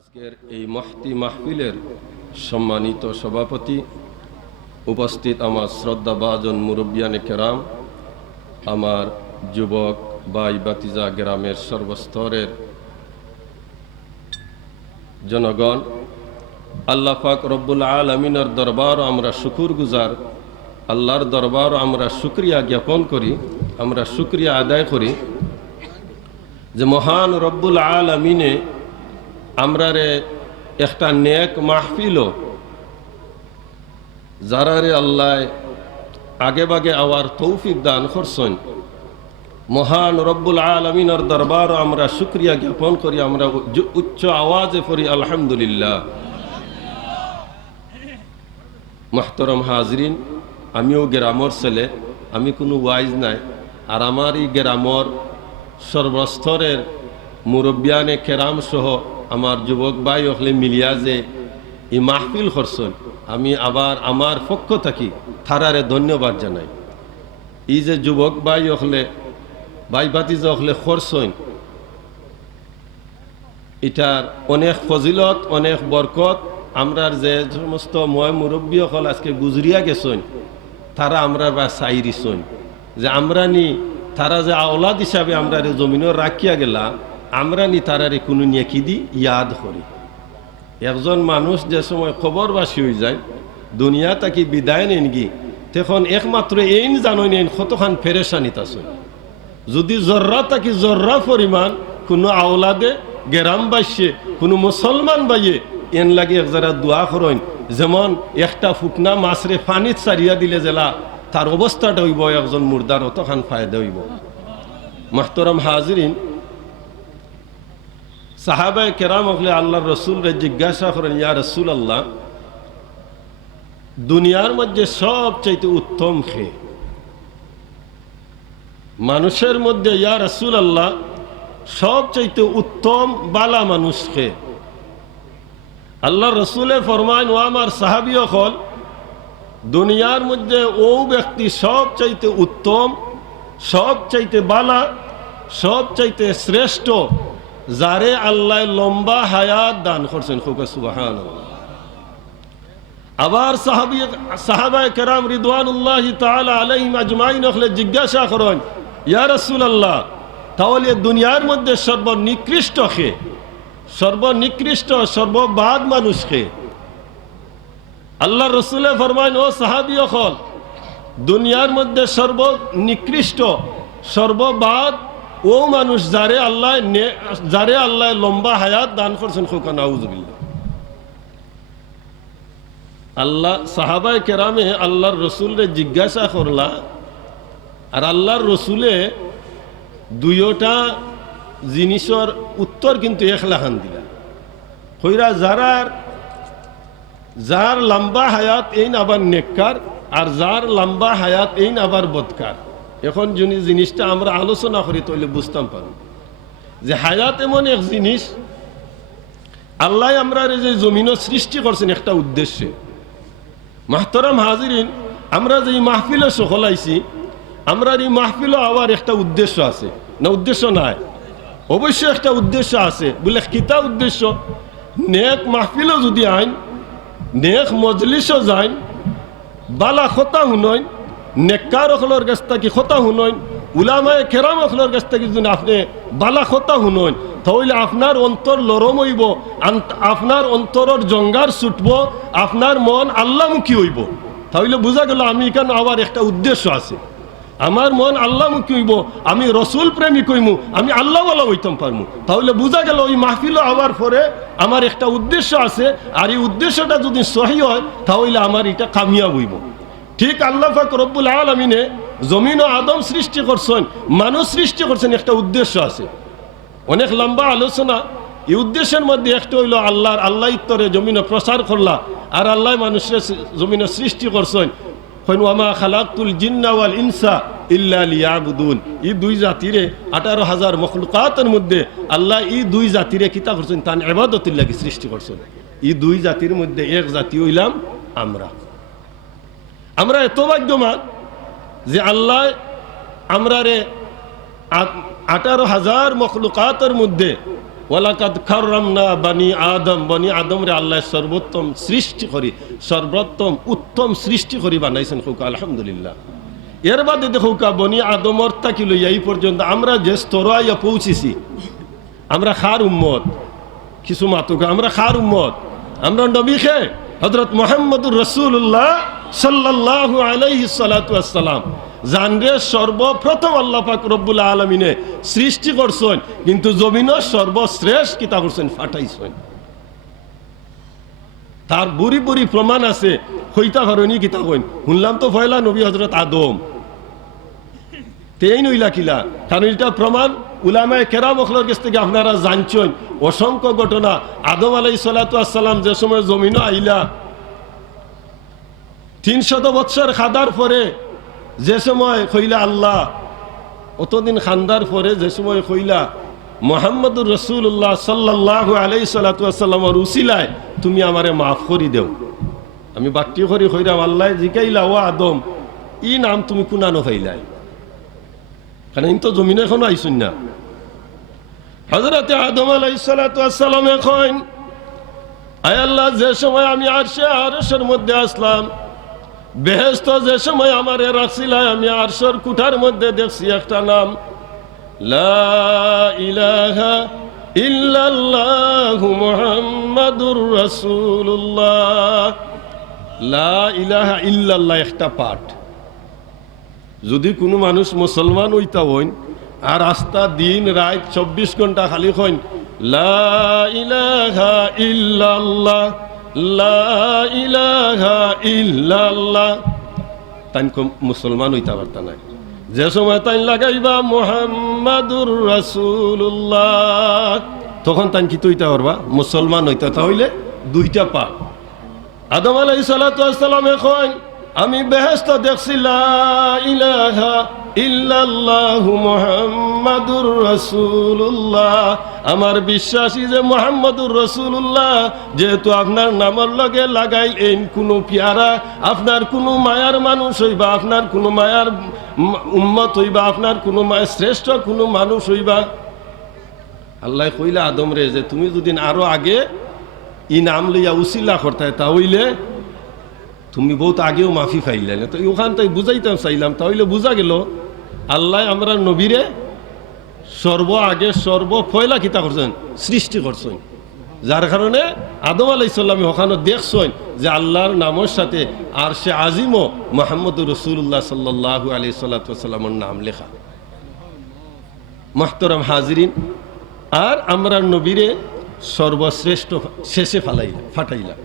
আজকের এই মহতি মাহফিলের সম্মানিত সভাপতি, উপস্থিত আমার শ্রদ্ধাভাজন মুরব্বিয়ানে কেরাম, আমার যুবক ভাই বাতিজা, গ্রামের সর্বস্তরের জনগণ, আল্লাহ পাক রব্বুল আলামিনের দরবার আমরা শুকুর গুজার, আল্লাহর দরবার আমরা শুকরিয়া জ্ঞাপন করি, আমরা শুকরিয়া আদায় করি যে মহান রব্বুল আলামিনে আমরারে একটা নেক মাহফিল যারারে আল্লাহ আগে বাগে আওয়ার তৌফিক দান করছেন, মহান রব্বুল আলামিনের দরবার আমরা শুকরিয়া জ্ঞাপন করি, আমরা উচ্চ আওয়াজে পড়ি আলহামদুলিল্লাহ। মুহতারাম হাজরিন, আমিও গ্রামের ছেলে, আমি কোনো ওয়াইজ নাই, আর আমার এই গ্রামের সর্বস্তরের মুরব্বিয়ানে কেরাম সহ আমার যুবক ভাই হলে মিলিয়া যে এই মাহফিল করছেন, আমি আবার আমার পক্ষ থাকি থারারে ধন্যবাদ জানাই। এই যে যুবক ভাই হলে ভাই বাতিজা হলে করছেন, এটার অনেক ফজিলত, অনেক বরকত। আমরার যে সমস্ত ময় মুরব্বী হল আজকে গুজরিয়া গেছেন, তারা আমরা বা চাইরিছেন যে আমরা নি তারা যে আওলাদ হিসাবে আমরা জমিনও রাখিয়া গেলাম, আমরা নি তারারে কোনো নিয়ে কি দি ইয়াদ করি। একজন মানুষ যে সময় খবরবাসী হয়ে যায়, দুনিয়া তাকে বিদায় নেন গি, তখন একমাত্র এইন জানো নেন কতখান ফেরেশানিত আছে। যদি জর্রা তাকে জর্রা পরিমাণ কোনো আওলাদে গ্রামবাসী কোনো মুসলমান বাইয়ে এন লাগে এক যারা দোয়া করেন, যেমন একটা ফুকনা মাছরে পানিত চারিয়া দিলে জেলা তার অবস্থাটা হইব একজন মুর্দার অতখান ফায়দা হইব। মুহতারাম হাজরিন, সাহাবায়ে কেরাম হলে আল্লাহর রসুলরে জিজ্ঞাসা করেন, ইয়া রসুল আল্লাহ, দুনিয়ার মধ্যে সবচাইতে উত্তম খে মানুষের মধ্যে, ইয়া রসুল আল্লাহ, সবচাইতে উত্তম বালা মানুষ খে? আল্লাহ রসুলে ফরমান, ও আমার সাহাবী হল, দুনিয়ার মধ্যে ও ব্যক্তি সবচাইতে উত্তম, সবচাইতে বালা, সবচাইতে শ্রেষ্ঠ, যারে আল্লাহ লম্বা হায়াত দান করছেন। খুব সুবহানাল্লাহ। আবার সাহাবায়ে কেরাম রিদওয়ানুল্লাহি তাআলা আলাইহিম আজমাইন হলে জিজ্ঞাসা করেন, ইয়া রাসূলুল্লাহ, তাহলে দুনিয়ার মধ্যে সর্বনিকৃষ্ট কে? সর্বনিকৃষ্ট সর্ববাদ মানুষ কে? আল্লাহ রসুলে ফরমায়, ও সাহাবী হল, দুনিয়ার মধ্যে সর্বনিকৃষ্ট সর্ববাদ ও মানুষ যারে আল্লাহ লম্বা হায়াত দান করছেন। খোকা নাউজুবিল্লাহ। আল্লাহ সাহাবায়ে কেরামে আল্লাহর রসুলরে জিজ্ঞাসা করলা, আর আল্লাহর রসুলে দুইটা জিনিসের উত্তর কিন্তু একলাখান দিলা। হইরা যার লম্বা হায়াত এইন আবার নেককার, আর যার লম্বা হায়াত এইন আবার বদকার। এখন যদি জিনিসটা আমরা আলোচনা করি তাহলে বুঝতাম পারব যে হায়াত এমন এক জিনিস, আল্লাহ আমরা যে জমিনও সৃষ্টি করছেন একটা উদ্দেশ্যে। মুহতারাম হাজিরিন, আমরা যে মাহফিলে সকলাইছি, আমরা এই মাহফিলও আবার একটা উদ্দেশ্য আছে না? উদ্দেশ্য নাই? অবশ্যই একটা উদ্দেশ্য আছে। বলে কিতা উদ্দেশ্য? নেক মাহফিলও যদি আইন, নেক মজলিসও যাইন, বালা খতা হুনইন, নেককার অখলর কাছ থেকে খতা হুনইন, উলামায়ে কেরাম অখলর কাছ থেকে যদি আপনি বালা খতা হুনইন, তাহলে আপনার অন্তর লরম হইব, আপনার অন্তরের জঙ্গার ছুটব, আপনার মন আল্লাহমুখী হইব। তাহলে বোঝা গেল আমি এখানে আবার একটা উদ্দেশ্য আছে। আমার মন আল্লাহমুখী হইব, আমি রসুল প্রেমিক হইমু, আমি আল্লাহওয়ালা হইতাম পারমু। তাহলে বোঝা গেল ওই মাহফিলও আবার পরে আমার একটা উদ্দেশ্য আছে, আর এই উদ্দেশ্যটা যদি সহি হয় তাহলে আমার এটা কামিয়াব হইব। ঠিক আল্লাহ পাক রব্বুল আলামিনে জমিন ও আদম সৃষ্টি করছেন, মানুষ সৃষ্টি করছেন, একটা উদ্দেশ্য আছে। অনেক লম্বা আলোচনা। এই উদ্দেশ্যের মধ্যে একটা হইল আল্লাহ ইত্তরে জমিনে প্রচার করলা, আর আল্লাহ মানুষের জমিনে সৃষ্টি করছেন। ওয়ামা খালাকতুল জিন্না ওয়াল ইনসা ইল্লা লিয়াবুদুন। এই দুই জাতিরে 18,000 মখলুকাতের মধ্যে আল্লাহ এই দুই জাতিরে কিতা করছেন? তার ইবাদতের লাগি সৃষ্টি করছেন। এই দুই জাতির মধ্যে এক জাতি হইলাম আমরা এত ভাগ্যবান যে আল্লাহ আমরারে 18,000 মখলুকাতের মধ্যে ওয়ালাকাদ কাররামনা বানি আদম, বনি আদম রে আল্লাহ সর্বোত্তম সৃষ্টি করি, সর্বোত্তম উত্তম সৃষ্টি করি বানাইছেন। হোক আলহামদুলিল্লাহ। এর বাদে দেখো বনি আদমর তাকি লইয়া এই পর্যন্ত আমরা যে স্তরে আইয়া পৌঁছেছি, আমরা খার উম্মত, কিছু মাতুকা আমরা খার উম্মত, আমরা নবীকে হযরত মুহাম্মদুর রাসূলুল্লাহ সাল্লাল্লাহু আলাইহি সাল্লাতু ওয়াসসালাম জানরে সর্বপ্রথম আল্লাহ পাক রব্বুল আলামিনে সৃষ্টি করছেন, কিন্তু জমিনের সর্বশ্রেষ্ঠ কিতা করছেন, ফাটাইছেন। তার বুড়ি বুড়ি প্রমাণ আছে, হইতা হরণী কিতা কইন শুনলাম তো পয়লা নবী হযরত আদম তেই নইলা কিলা, কারণ এটা প্রমাণ উলামায়ে কেরাম ওখলর কাছ থেকে আপনারা জানছেন অসংখ্য ঘটনা। আদম আলাইহিস সালাতু ওয়াস সালাম যে সময় জমিনে আইলা 300 বছর খাদার পরে যে সময় কইলা আল্লাহ, অতদিন খান্দার পরে যে সময় কইলা মুহাম্মদুর রাসূলুল্লাহ সাল্লাল্লাহু আলাইহি সাল্লাতু ওয়াস সাল্লামের উসিলায় তুমি আমারে মাফ করি দেও। আমি বাট্টি করি কইরাম আল্লাহ জিকাইলা, ও আদম ই নাম তুমি কুনানো পাইলাই, কারণ ইন তো জমিনে এখনো আইসুন না। হযরতে আদম আলাইহিস সালাতু ওয়াস সালাম এখন আয় আল্লাহ যে সময় আমি আরশের মধ্যে আসলাম, বেহেশত যে সময় আমারে রাখছিলাম, আমি আরশের কুঠার মধ্যে দেখছি একটা নাম, লা ইলাহা ইল্লাল্লাহু মুহাম্মাদুর রাসূলুল্লাহ। লা ইলাহা ইল্লাল্লাহ একটা পাঠ। যদি কোনো মানুষ মুসলমান হইতা হইন আর আস্থা দিন রাত 24 ঘন্টা খালি কইন লা ইলাহা ইল্লাল্লাহ, লা ইলাহা ইল্লাল্লাহ, তাই মুসলমান হইতে পারতা নাই। যে সময় তাই লাগাইবা মুহাম্মাদুর রাসূলুল্লাহ, তখন তাই কি হইতে পারবা, মুসলমান হইতে। তাহলে দুইটা পাঠ। আদম আলাইহিস সালাতু ওয়াস সালাম এখন আমি বেহেশত দেখছি লা ইলাহা ইল্লাল্লাহু মুহাম্মাদুর রাসূলুল্লাহ। আমার বিশ্বাসী যে মুহাম্মাদুর রাসূলুল্লাহ, যেহেতু আপনার নামের লগে লাগাইলেন কোনো পিয়ারা, আপনার কোনো মায়ার মানুষ হইবা, আপনার কোনো মায়ার উম্মত হইবা, আপনার কোনো মায়ের শ্রেষ্ঠ কোনো মানুষ হইবা। আল্লাহ কইলা আদম রে যে তুমি যদি আরো আগে ই নাম লইয়া উসিলা করতে, তাহলে তুমি বহুত আগেও মাফি পাইলে না। তো ওখান তাই বুঝাইতাম চাইলাম, তাহলে বুঝা গেল আল্লাহ আমরা নবীরে আগে পয়লা কিতা করছেন, সৃষ্টি করছেন। যার কারণে আদম আলাইহিস সালাম ওখানে দেখছেন যে আল্লাহর নামের সাথে আর সে আজিমও মুহাম্মদুর রাসূলুল্লাহ সাল্লাল্লাহু আলাইহি সাল্লামের নাম লেখা। মুহতারাম হাজিরিন, আর আমরা নবীরে সর্বশ্রেষ্ঠ শেষে ফাটাইলা।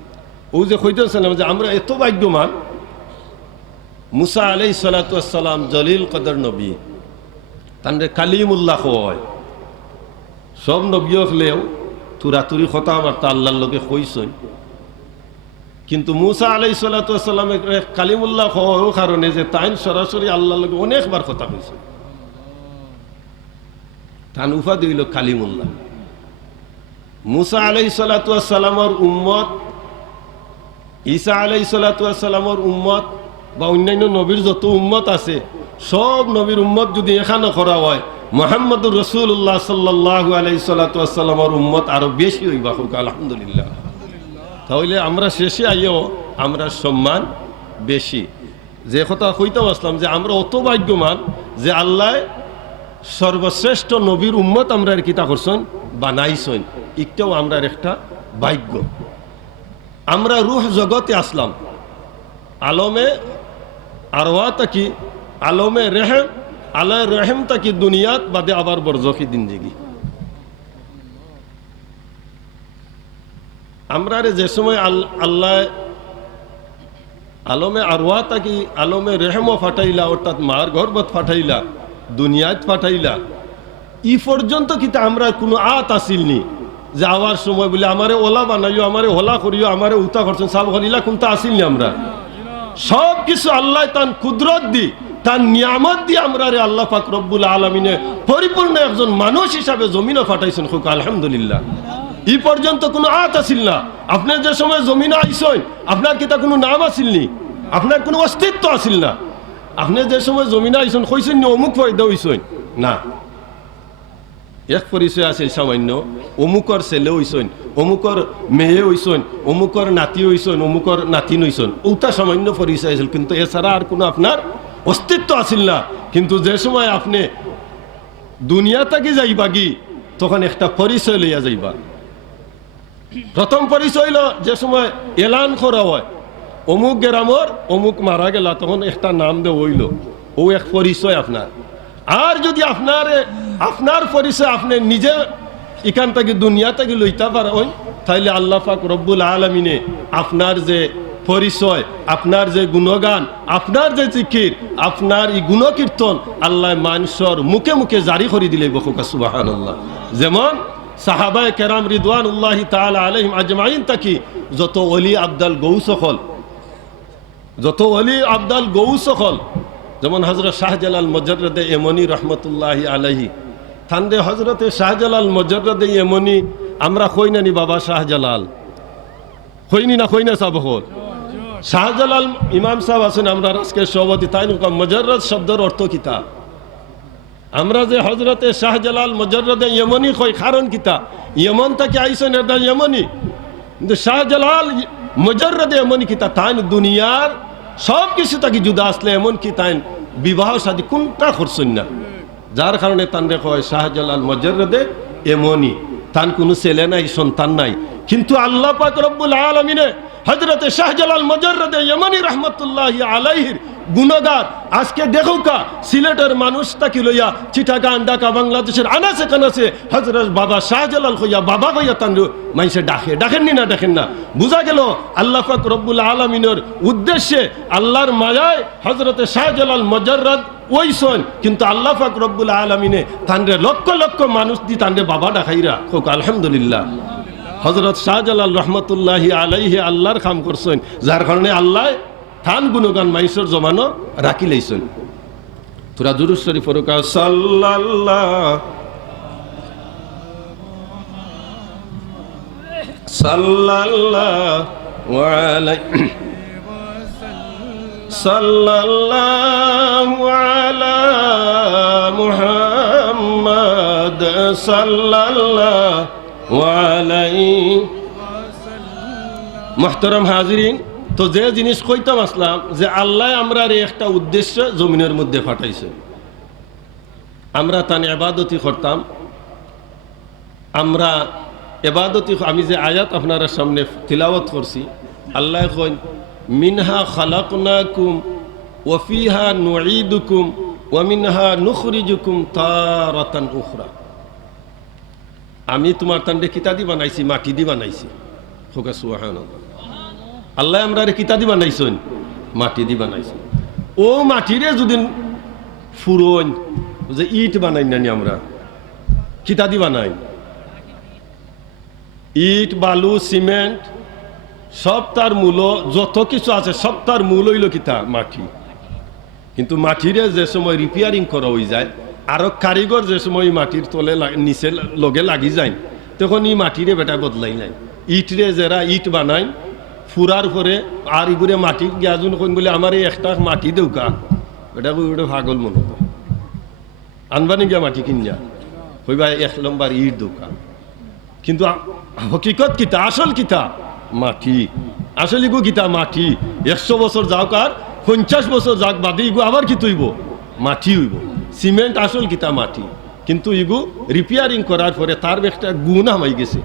ও যে কইতেছিলাম যে আমরা এত ভাগ্যবান, মুসা আলাইহিস সালাতু ওয়াস সালাম জলিল কদর নবী, তানরে কালিমুল্লাহ হয়। সব নবী হলেও তুরাতুরি কথা আমার তা আল্লাহর লোকে কইছেন, কিন্তু মুসা আলাইহিস সালাতু ওয়াস সালামের কালিমুল্লাহ হওয়ার কারণে যে তাইন সরাসরি আল্লাহর লোকে অনেকবার কথা কইছেন, তান উপাধি হইল কালিমুল্লাহ। মুসা আলাইহিস সালাতু ওয়াস সালামের উম্মত, ঈসা আলাইহিস সালাতু ওয়াস সালামের উম্মত বা অন্যান্য নবীর যত উম্মত আছে, সব নবীর উম্মত যদি এখানে করা হয়, মুহাম্মদুর রাসূলুল্লাহ সাল্লাল্লাহু আলাইহি সাল্লাতু ওয়াস সালামের উম্মত আরো বেশি হইবা। হোক আলহামদুলিল্লাহ। তাহলে আমরা শেষে আইও আমরা সম্মান বেশি। যে কথা কইতাম আসলাম যে আমরা অত ভাগ্যবান যে আল্লাহ সর্বশ্রেষ্ঠ নবীর উম্মত আমরা কিতা করছেন, বানাইছেন। একটাও আমরা একটা ভাগ্য। আমরা রূহ জগতে আসলাম, আলমে আরওয়া তাকি আলমে রেহেম, আল্লাহ রেহেম তাকি দুনিয়াত বাদে আবার বরজখি জিন্দেগি। আমরা যে সময় আল্লাহ আলমে আরওয়া তাকি আলমে রেহেমও ফাটাইলা, অর্থাৎ মার গর্ভত ফাটাইলা, দুনিয়াত ফাটাইলা, ই পর্যন্ত কিন্তু আমরা কোনো আত আসিলনি যাওয়ার সময় বলে আমারে ওলা বানাইও, আমারে ওলা করিও, আমারে উতা করছেন সাব করিলা, কোনটা আসিলনি। আমরা সব কিছু আল্লাহ তার কুদরত দি, তার নিয়ামত দিয়ে আমরা রে আল্লাহ পাক রব্বুল আলামিনে পরিপূর্ণ একজন মানুষ হিসাবে জমিনে ফাটাইছেন। হোক আলহামদুলিল্লাহ। ই পর্যন্ত কোনো আত আসিল না। আপনার যে সময় জমিনে আইসেন, আপনার কিতা কোনো নাম আসিলনি, আপনার কোনো অস্তিত্ব আসিল না। আপনি যে সময় জমিনে আইসেন কইছেন অমুক ফায়দা হইছেন না, এক পরিচয় আছে সামান্য, অমুকর ছেলে হইছেন, অমুকর মেয়ে হইছেন, অমুকর নাতি হইছেন, অমুকর নাতিন হইছেন, ওটা সামান্য পরিচয় আছিল, কিন্তু এছাড়া আর কোনো আপনার অস্তিত্ব আছিল না। কিন্তু যে সময় আপনি দুনিয়া থেকে যাইবা গি, তখন একটা পরিচয় লইয়া যাইবা। প্রথম পরিচয় হইল যে সময় এলান করা হয় অমুক গ্রামর অমুক মারা গেলা, তখন একটা নাম দে হইল, ও এক পরিচয় আপনার। আর যদি আপনার পরিচয় আপনি নিজে এখান থেকে দুনিয়া থেকে লইতে পারেন, তাইলে আল্লাহ পাক রব্বুল আলামিনে আপনার যে পরিচয়, আপনার যে গুণগান, আপনার যে জিকির, আপনার এই গুণকীর্তন আল্লাহ মানুষের মুখে মুখে জারি করে দিলে বকুকা সুবহানাল্লাহ। যেমন সাহাবায়ে কেরাম রিদওয়ানুল্লাহি তাআলা আলাইহিম আজমাইন তাকি যত ওলি আবদাল গৌস হল, যত ওলি আবদাল গৌস হল, যেমন হযরত শাহজালাল মুজাররদে ইমানি রহমতুল্লাহি আলাইহি, থানদে হযরতে শাহজালাল মুজাররদে ইমানি আমরা কই নানি বাবা শাহজালাল, কইনি না, কই না সাব হল শাহজালাল ইমাম সাহেব আছেন আমরা আজকে সভাপতি, তাই না? মুজাররদ শব্দের অর্থ কিতা? আমরা যে হযরতে শাহজালাল মুজাররদে ইমানি কই, কারণ কিতা? ইমন থেকে আইছেন এটা ইমানি, কিন্তু শাহজালাল মুজাররদে ইমানি কিতা? তাই দুনিয়ার সব কিছু তাকে জুদা আসলে এমন কি তাই বিবাহ শাদী কোনটা করছেন না, যার কারণে তানরে কয় শাহজালাল মুজাররদে ইমানি। তান কোনো ছেলে নাই, সন্তান নাই, কিন্তু আল্লাহ পাক রব্বুল আলামিনে হযরতে শাহজালাল মুজাররদে ইমানি রহমতুল্লাহি আলাইহির গুণগার আজকে দেখো কা সিলেটের মানুষ তাকে লইয়া চিটাগাং, ঢাকা, বাংলাদেশের আনাচে কানাচে হযরত বাবা শাহজালাল কইয়া বাবা কইয়া তান মানুষে ডাকে, ডাকেননি না? ডাকেন না? বুঝা গেল আল্লাহ পাক রব্বুল আলামিনের উদ্দেশ্যে, আল্লাহর মায়ায় হযরতে শাহজালাল মুজাররদ ওইসন, কিন্তু আল্লাহ পাক রব্বুল আলামিনে তানরে লক্ষ লক্ষ মানুষ দি তানরে বাবা ডাকাইরা হোক আলহামদুলিল্লাহ। হযরত শাহজালাল রহমতুল্লাহি আলাইহি আল্লাহর কাম করছেন, যার কারণে আল্লাহ থান গুণগান মাইসর জমানো রাখি লইছেন। তোরা দুরূদ শরীফ পড়ো, সাল্লাল্লাহু সাল্লাল্লাহু আলাইহি সাল্লাল্লাহু আলা মুহাম্মাদ সাল্লাল্লাহু আলাইহি। মুহতারাম হাজিরিন, তো যে জিনিস কইতাম আসলাম যে আল্লাহ আমরা একটা উদ্দেশ্য জমিনের মধ্যে পাঠাইছে, আমরা তার ইবাদতি করতাম। আমরা ইবাদতি, আমি যে আয়াত আপনারা সামনে তিলাওয়াত করছি, আল্লাহ কইন মিনহা খালাকনাকুম ওয়া ফিহা নুঈদুকুম ওয়া মিনহা নুখরিজুকুম তারাতান উখরা। আমি তোমার তান্ডে কিতা দি বানাইছি, মাটি দি বানাইছি। হোক সুবহানাল্লাহ। আল্লাহ আমরা কিতা দি বানাইছেন, মাটি দি বানাইছেন। ও মাটিরে যদি ফুরন যে ইট বানাই নানি, আমরা কিতা দি বানাই? ইট, বালু, সিমেন্ট, সব তার মূল, যত কিছু আছে সব তার মূল হইল কিতা? মাটি। কিন্তু মাটিরে যে সময় রিপেয়ারিং করা হয়ে যায়, আরো কারিগর যে সময় মাটির তলে নিচে লগে লাগি যায়, তখন এই মাটিরে বেটা বদলাই নাই। ইটরে যারা ইট বানায় ফুরার পরে আর ইগুরে মাটি গিয়াজুন কইন বলে আমার এই একটা মাটি দেউকা, এটা ওটা পাগল মনে হয় আনবানি গিয়া মাটি কিনিয়া কইবা এক লম্বার ইট দৌকা। কিন্তু হকিকত কিতা, আসল কিতা? মাটি। আসল ইগু কিতা? মাটি। 100 বছর যাওক আর 50 বছর যাক বাদে ইগু আবার কি তৈব? মাটি হইব। সিমেন্ট আসল কিতা? মাটি। কিন্তু ইগু রিপেয়ারিং করার পরে তার একটা গুণ হামাই গেছে,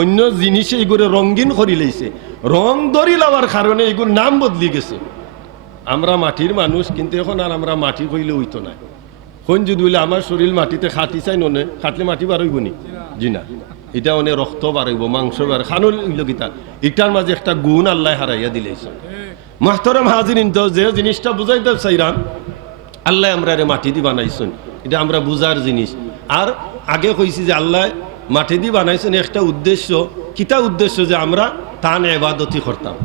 অন্য জিনিসে ইগুরে রঙিন করি লাইছে, রং ধরি লওয়ার কারণে ইগুর নাম বদলি গেছে। আমরা মাটির মানুষ, কিন্তু এখন আর আমরা মাটি কইলে হইতো না। কোন যদি বলে আমার শরীর মাটিতে খাটি চাই নে, খাটলে মাটি বার হইব নি? জি না, এটা অনেক রক্ত বার হইব, মাংস বার খানুল গীতা, এটার মাঝে একটা গুণ আল্লাহ হারাইয়া দিলেছে। মুহতারাম হাজিরিন, তো যে জিনিসটা বুঝাইতে চাইলাম, আল্লাহ আমরা মাটি দি বানাইছেন, এটা আমরা বুঝার জিনিস। আর আগে কইছি যে আল্লাহ মাটি দি বানাইছেন একটা উদ্দেশ্য, কিতা উদ্দেশ্য? যে আমরা তান ইবাদতি করতাম।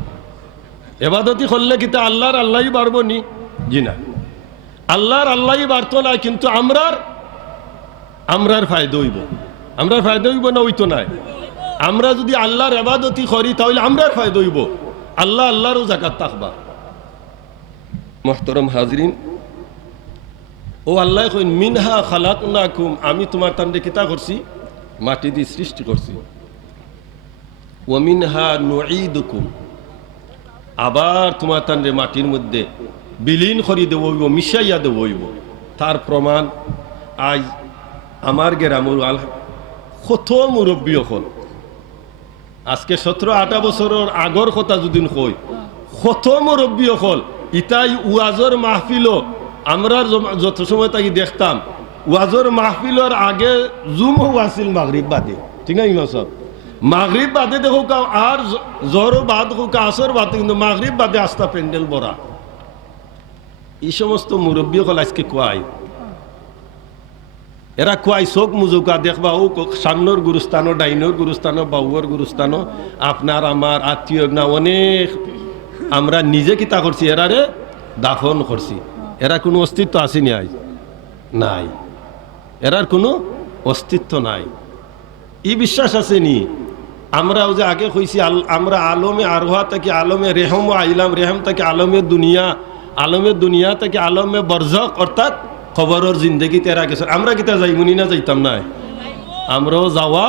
ইবাদতি করলে কিতা আল্লাহর আল্লাহই বাড়ব নি? জি না, আল্লাহর আল্লাহই বাড়তো না, কিন্তু আমরার ফায়দা হইব। আমরার ফায়দা হইব না? হইতো না। আমরা যদি আল্লাহর ইবাদতি করি তাহলে আমরার ফায়দা হইব, আল্লাহরও জাকাত থাকবা। মুহতারাম হাজিরিন, ও ও আল্লাহ কইন মিনহা খালাকনাকুম, আমি তোমার তান্ডে কিতা করছি, মাটি দিয়ে সৃষ্টি করছি। ওয়া মিনহা নুঈদুকুম, আবার তোমার তান্ডে মাটির মধ্যে বিলীন করি দেবইব, মিশাইয়া দেবইব। তার প্রমাণ আজ আমার গ্রামের কত মুরব্বী হল, আজকে 17-18 বছরের আগর কথা যদি কই, কত মুরব্বী হল ইতাই ওয়াজর মাহফিল আমরা যত সময় তাকে দেখতাম, ওয়াজর মাহফিলর আগে জুম আছিল মাগরিব বাদে, ঠিক না ইমাম সাহেব? মাগরিব বাদে দেখো কাউ আর জোর বাদ হোক আসর বাদে, কিন্তু মাগরিব বাদে আস্থা প্যান্ডেল ভরা। এই সমস্ত মুরব্বী হল আজকে কোয়াই, এরা কোয়াই চোখ মুজুকা দেখবা ও সামনের গুরুস্থানও, ডাইনোর গুরুস্থানও, বাউর গুরুস্থানও, আপনার আমার আত্মীয় না অনেক আমরা নিজে কিতা করছি, এরারে দাফন করছি। এরা কোনো অস্তিত্ব আসেনি আজ, নাই, এরার কোনো অস্তিত্ব নাই। এই বিশ্বাস আসেনি। আমরাও যে আগে কইছি আমরা আলমে আরোহা থেকে আলমে রেহম আইলাম, রেহম থেকে আলমে দুনিয়া থেকে আলমে বরজক, অর্থাৎ খবরের জিন্দগিতে এরা গেছে। আমরা কিতা যাইমুনি না যাইতাম না, আমরাও যাওয়া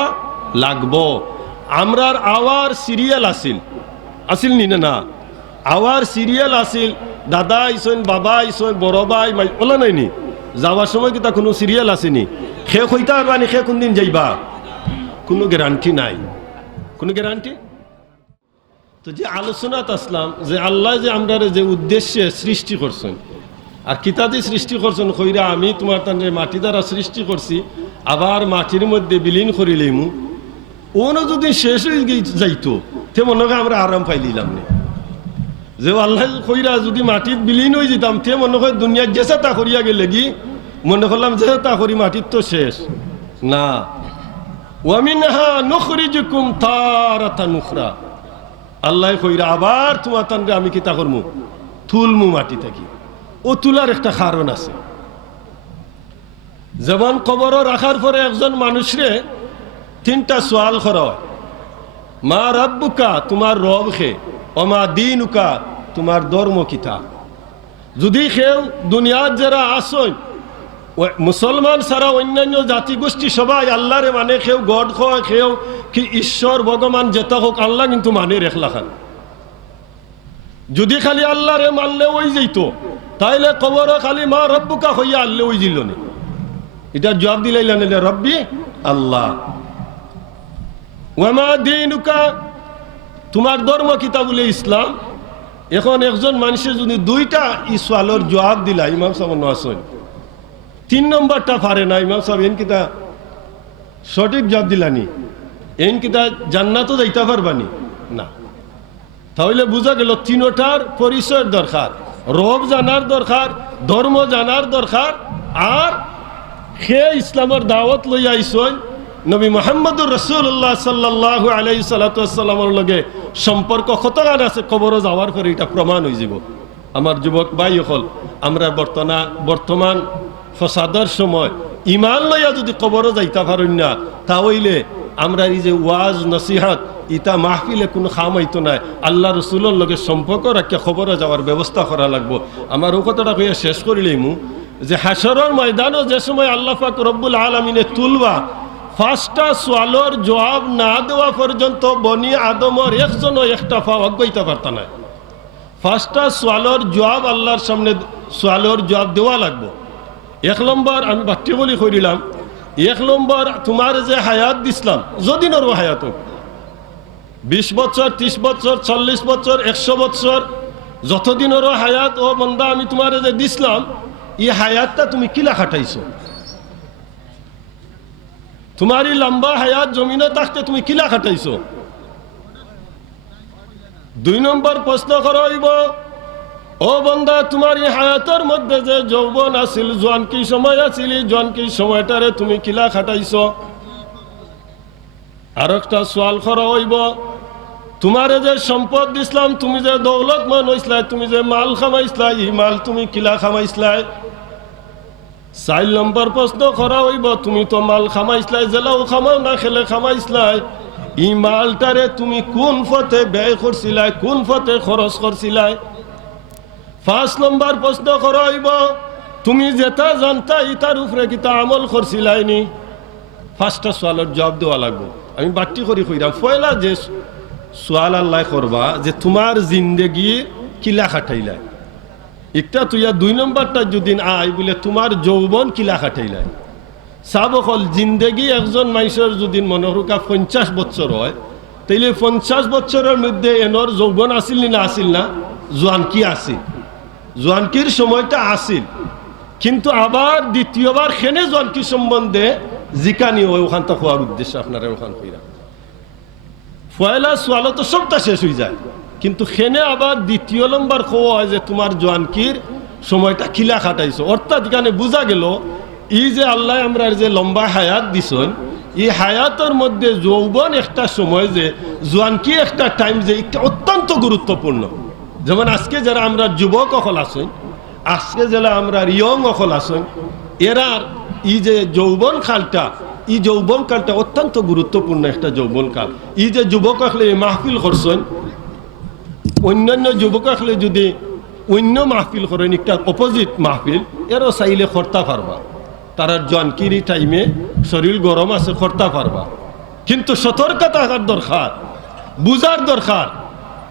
লাগবো। আমরার আওয়ার সিরিয়াল আসিল নি না, আওয়ার সিরিয়াল আসিল। দাদা আইসন, বাবা আইসন, বড় ভাই ওলা নাইনি, যাওয়ার সময় কিতা কোনো সিরিয়াল আসেনি। সে কইতা পারবানি সে কোন দিন যাইবা, কোনো গ্যারান্টি নাই, কোনো গ্যারান্টি। তো যে আলোচনাত আসলাম যে আল্লাহ যে আমরা যে উদ্দেশ্যে সৃষ্টি করছেন, আর কিতাদি সৃষ্টি করছেন কইরা আমি তোমার তান্ডে মাটি দ্বারা সৃষ্টি করছি, আবার মাটির মধ্যে বিলীন করিলেইমু, ওনো যদি শেষ হয়ে যাইতো তে মনে হয় আমরা আরাম পাইলিলাম না। যে আল্লাহ কইরা যদি মাটির বিলীন হয়ে যেতাম তে মনে হয় দুনিয়া যেসা তা করিয়া গেলে কি মনে করলাম যে তা করি মাটির তো শেষ না। ওয়ামিনহা নুখরিজুকুম তারাতান উখরা, আল্লাহ কইরা আবার তোমার তান্ডে আমি কিতা করমু, তুলমু মাটি থাকি। ও তুলার একটা কারণ আছে। যেমন কবর রাখার পরে একজন মানুষরে 3টা সোয়াল করা হয়, মা রাব্বুকা, তোমার রব খে, অমা দিনুকা, তোমার ধর্ম কিতা। যদি কেউ দুনিয়ার যারা আসন মুসলমান ছাড়া অন্যান্য জাতিগোষ্ঠী সবাই আল্লাহরে মানে, কেউ গড হয়, কেউ কি ঈশ্বর ভগবান যেটা হোক, আল্লাহ কিন্তু মানে রেখলা খান। যদি খালি আল্লাহরে মানলে ওই যেত, তাইলে কবর খালি মা রব্বুকা হইয়া আল্লে ওই দিল না। এটা জবাব দিলাইলেন রব্বি আল্লাহ। ওয়ামা দিনুকা, তোমার ধর্ম কিতা বলে ইসলাম। এখন একজন মানুষের যদি 2টা ইসওয়ালের জবাব দিলা, ইমাম সাহেব আসেন 3 নম্বরটা পারে না, ইমাম সাহেব এন কিতা সঠিক জবাব দিলানি, এন কিতা জান্নাতও যাইতে পারবানি না। তাহলে বোঝা গেল 3টার পরিচয়ের দরকার, রব জানার দরকার, ধর্ম জানার দরকার, আর সে ইসলামের দাওয়াত লইয়া আইসন নবী মুহাম্মদুর রাসূলুল্লাহ সাল্লাল্লাহু আলাইহি সাল্লামের লগে সম্পর্ক কতখান আছে কবর যাওয়ার পরে এটা প্রমাণ হয়ে যাব। আমার যুবক ভাই হল, আমরা বর্তমান ফসাদের সময় ইমান লইয়া যদি কবর যাইতে পারেন না, তাহলে আমরা এই যে ওয়াজ নসিহাত ইটা মাহফিলে কোনো খাম হইতো নাই, আল্লাহ রসুলের লগে সম্পর্ক রাখিয়া খবরে যাওয়ার ব্যবস্থা করা লাগবো। আমার ও কথাটা কইয়া শেষ করিলেইমু যে হাসরের ময়দানও যে সময় আল্লাহ পাক রব্বুল আলামিনে তুলবা, 5টা সোয়ালের জবাব না দেওয়া পর্যন্ত বনি আদমের একজনও একটা পাওয়া গইতে পারত না। 5টা সোয়ালের জবাব আল্লাহর সামনে সোয়ালের জবাব দেওয়া লাগবো। 1 নম্বর আমি বাক্যে বলি কইলাম, 1 নম্বর তোমার যে হায়াত দিছিলাম, যদি নর হায়াত 20 বছর, 30 বছর, 40 বছর, 100 বছর, যতদিনেরও হায়াত ও বন্দা আমি তোমার যে দিছিলাম, এই হায়াতটা তুমি কিলা খাটাইছো? তোমার এই লম্বা হায়াত জমিনে থাকতে তুমি কিলা খাটাইছো? 2 নম্বর প্রশ্ন করা হইব, ও বন্দা তোমার এই হায়াতের মধ্যে যে যৌবন আছিল, জোয়ানকি সময় আছিল, জোয়ানকি সময়টারে তুমি কিলা খাটাইছো? আর একটা সোয়াল করা হইব, তোমারে যে সম্পদ দিছিলাম, তুমি যে দৌলতমান হইসলাই, তুমি যে মাল খামাইছলাই, এই মাল তুমি কিলা খামাইছলাই? 4 নম্বর প্রশ্ন করা হইব, তুমি তো মাল খামাইছলাই, জেলাও খামাও না খেলে খামাইছলাই, এই মালটারে তুমি কোন পথে ব্যয় করছিলাই, কোন পথে খরচ করছিলাই? 5 নম্বর প্রশ্ন করা হইব, তুমি যেটা জানতা ইতার উপরে কিতা আমল করছিলাইনি? ফার্স্টটা সোয়ালের জবাব দেওয়া লাগবে। আমি বাট্টি করি কইরাম, পয়লা যে সোয়াল আল্লাহ করবা যে তোমার জিন্দেগি কিলা খাটাইলাই, একটা তুইয়া 2 নম্বরটা যদি আই বলে তোমার যৌবন কিলা খাটাইলাই। সাব হল জিন্দেগি একজন মানুষের যদি মনোরুকা 50 বছর হয়, তাইলে 50 বছরের মধ্যে এনর যৌবন আসিল না আসিল না? জোয়ানকি আসিল, জোয়ানকির সময়টা আসিল, কিন্তু আবার দ্বিতীয়বার খেনে জোয়ানকি সম্বন্ধে জিকানি হয় ওখান থেকে হওয়ার উদ্দেশ্য আপনারা ওখান কইরা পয়লা সোয়ালো তো সবটা শেষ হয়ে যায়, কিন্তু খেনে আবার দ্বিতীয় নম্বর খোয়া হয় যে তোমার জোয়ানকির সময়টা খিলা খাটাইছো। অর্থাৎ এখানে বোঝা গেল এই যে আল্লাহ আমরা যে লম্বা হায়াত দিছেন, এই হায়াতের মধ্যে যৌবন একটা সময়, যে জোয়ানকি একটা টাইম, যে একটা অত্যন্ত গুরুত্বপূর্ণ। যেমন আজকে যারা আমরা যুবক অকল আসেন, আজকে যারা আমরা ইয়ং অকল আসেন, এরার এই যে যৌবন কালটা, এই যৌবন কালটা অত্যন্ত গুরুত্বপূর্ণ একটা যৌবন কাল। এই যে যুবক আসলে এই মাহফিল করছেন, অন্যান্য যুবক আসলে যদি অন্য মাহফিল করেন, একটা অপোজিট মাহফিল, এরও চাইলে করতে পারবা। তারা জনকিরি টাইমে শরীর গরম আছে, করতে পারবা, কিন্তু সতর্কতা থাকার দরকার, বুঝার দরকার।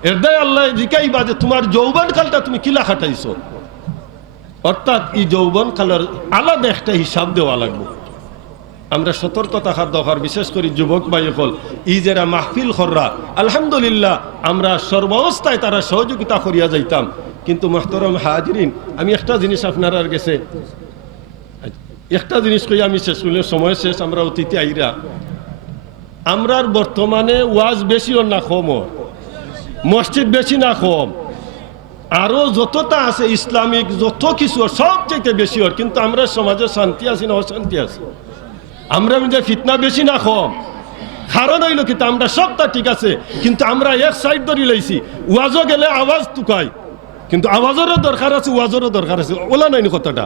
এর দায় আল্লাহ জিকাইবা যে তোমার যৌবন কালটা তুমি কিলা খাটাইছো। অর্থাৎ এই যৌবন কালের আলাদা একটা হিসাব দেওয়া লাগবে। আমরা সতর্ক থাকার দরকার, বিশেষ করে যুবক ভাই হল এই যারা মাহফিল কররা, আলহামদুলিল্লাহ আমরা সর্বাবস্থায় তারা সহযোগিতা করিয়া যাইতাম। কিন্তু মুহতারাম হাজিরিন, আমি একটা জিনিস আপনার গেছে, একটা জিনিস কই আমি শেষ করলে সময় শেষ, আমরা অতিথি আইরা, আমরার বর্তমানে ওয়াজ বেশি না কম, মসজিদ বেশি না কম, আরো যতটা আছে ইসলামিক যত কিছু সবচেয়ে বেশি ওর, কিন্তু আমরা সমাজে শান্তি আছি না অশান্তি আছে? আমরা যে ফিতনা বেশি না কম, কারণ হইল কিন্তু আমরা সবটা ঠিক আছে, কিন্তু আমরা এক সাইড ধরে লাইছি। ওয়াজও গেলে আওয়াজ তুকাই, কিন্তু আওয়াজেরও দরকার আছে, ওয়াজেরও দরকার আছে। ওলা নাইনি কথাটা,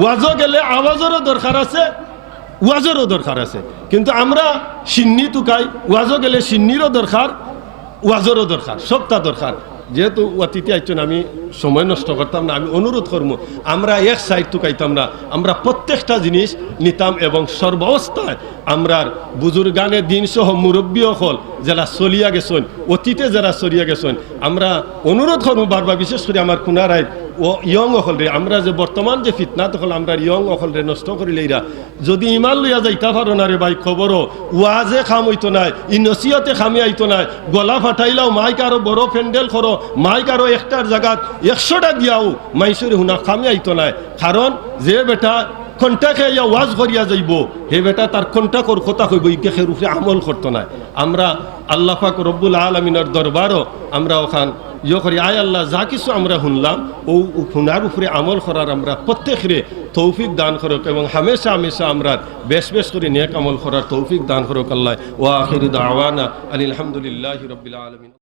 ওয়াজও গেলে আওয়াজেরও দরকার আছে, ওয়াজেরও দরকার আছে, কিন্তু আমরা সিন্নি তুকাই, ওয়াজও গেলে সিন্নিরও দরকার, ওয়াজেরও দরকার, সবটা দরকার। যেহেতু অতিথি আইছেন, আমি সময় নষ্ট করতাম না, আমি অনুরোধ করবো আমরা এক সাইড তুকাইতাম না, আমরা প্রত্যেকটা জিনিস নিতাম, এবং সর্বাবস্থায় আমরা বুজুর্গানে দিন সহ মুরব্বী হল যারা চলিয়া গেছেন, অতীতে যারা চলিয়া গেছেন, আমরা অনুরোধ করবো বারবার, বিশেষ করে আমার কুনারায় ও ইয়ং অকল রে, আমরা যে বর্তমান যে ফিতনাত হল আমরা ইয়ং অকল রে নষ্ট করিলেইরা যদি ইমান লইয়া যাইতা পারো না রে ভাই, খবরও ওয়াজে খাম হইতো নাই, ই নসিহতে খামি আইতো নাই, গলা ফাটাইলাও মাইক আরো বড় প্যান্ডেল করো, মাইক আরো একটার জায়গাত 100টা দিয়াও মাইসুরে হুনা খামি আইতো নাই। কারণ যে বেটা কণ্টা খেয়ে ওয়াজ করিয়া যাইব, হে বেটা তার কণ্টা কর কথা কইব, ইকের উপরে আমল করতো না। আমরা আল্লাহ পাক রব্বুল আলামিনের দরবারও আমরা ওখান করি, আয় আল্লাহ যা কিছু আমরা শুনলাম ও শুনার উপরে আমল করার আমরা প্রত্যেকরে তৌফিক দান করুক, এবং হামেশা হামেশা আমরা বেশ বেশ করে নেক আমল করার তৌফিক দান করুক আল্লাহ। ওয়া আখিরু দাওয়ানা আলহামদুলিল্লাহি রাব্বিল আলামিন।